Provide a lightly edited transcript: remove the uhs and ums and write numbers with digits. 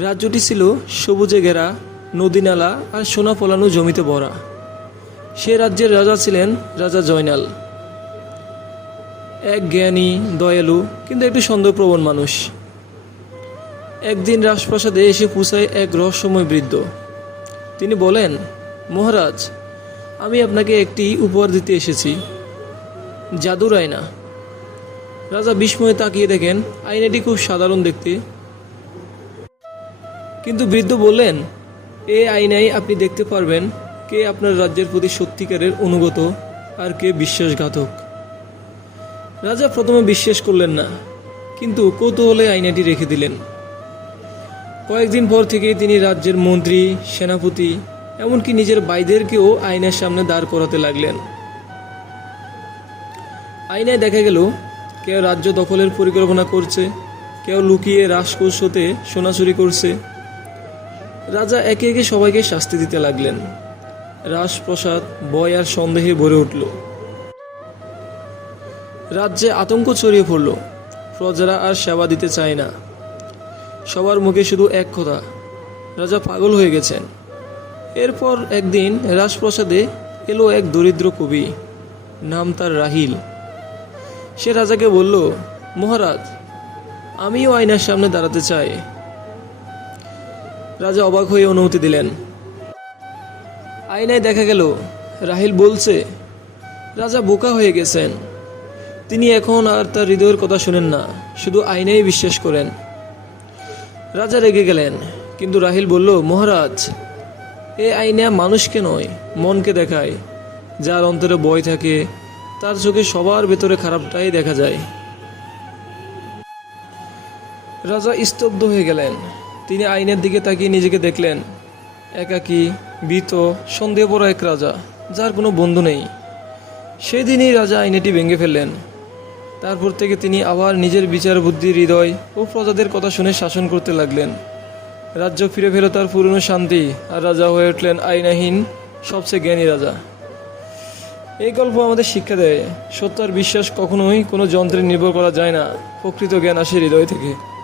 রাজ্যটি ছিল সবুজে ঘেরা, নদী-নালা আর সোনা ফলানো জমিতে ভরা। সে রাজ্যের রাজা ছিলেন রাজা জয়নাল, এক জ্ঞানী, দয়ালু কিন্তু একটু সন্দেহপ্রবণ মানুষ। একদিন রাজপ্রাসাদে এসে পৌঁছায় এক রহস্যময় বৃদ্ধ। তিনি বলেন, মহারাজ, আমি আপনাকে একটি উপহার দিতে এসেছি, জাদুর আয়না। রাজা বিস্ময়ে তাকিয়ে দেখেন আয়নাটি খুব সাধারণ দেখতে, কিন্তু বৃদ্ধ বললেন, এই আয়নায় আপনি দেখতে পারবেন কে আপনার রাজ্যের প্রতি সত্যিকারের অনুগত আর কে বিশ্বাসঘাতক। রাজা প্রথমে বিশ্বাস করলেন না, কিন্তু কৌতূহলে আয়নাটি রেখে দিলেন। কয়েকদিন পর থেকেই তিনি রাজ্যের মন্ত্রী, সেনাপতি, এমনকি নিজের ভাইদেরকেও আয়নার সামনে দাঁড় করাতে লাগলেন। আয়নায় দেখা গেল কেউ রাজ্য দখলের পরিকল্পনা করছে, কেউ লুকিয়ে রাজকোষ হতে সোনা চুরি করছে। রাজা একে একে সবাইকে শাস্তি দিতে লাগলেন। রাজপ্রাসাদ ভয় আর সন্দেহে ভরে উঠল। রাজ্যে আতঙ্ক ছড়িয়ে পড়ল। প্রজারা আর সেবা দিতে চায় না। সবার মুখে শুধু এক কথা, রাজা পাগল হয়ে গেছেন। এরপর একদিন রাজপ্রাসাদে এলো এক দরিদ্র কবি, নাম তার রাহিল। সে রাজাকে বলল, মহারাজ, আমিও আয়নার সামনে দাঁড়াতে চাই। রাজা অবাক হয়ে অনুমতি দিলেন। আয়নায় দেখা গেল রাহিল বলছে, রাজা বোকা হয়ে গেছেন। তিনি এখন আর তার হৃদয়ের কথা শুনেন না, শুধু আয়নায় বিশ্বাস করেন। রাজা রেগে গেলেন, কিন্তু রাহিল বলল, মহারাজ, এ আয়না মানুষকে নয়, মনকে দেখায়। যার অন্তরে ভয় থাকে তার চোখে সবার ভেতরে খারাপটাই দেখা যায়। রাজা স্তব্ধ হয়ে গেলেন। তিনি আয়নার দিকে তাকিয়ে নিজেকে দেখলেন, একাকী, ভীত, সন্দেহ পড়া এক রাজা, যার কোনো বন্ধু নেই। সেদিনই রাজা আয়নাটি ভেঙে ফেললেন। তারপর থেকে তিনি আবার নিজের বিচার বুদ্ধি, হৃদয় ও প্রজাদের কথা শুনে শাসন করতে লাগলেন। রাজ্য ফিরে ফেরত তার পুরনো শান্তি, আর রাজা হয়ে উঠলেন আয়নাহীন সবচেয়ে জ্ঞানী রাজা। এই গল্প আমাদের শিক্ষা দেয়, সত্য আর বিশ্বাস কখনোই কোনো যন্ত্রে নির্ভর করা যায় না। প্রকৃত জ্ঞান আসে হৃদয় থেকে।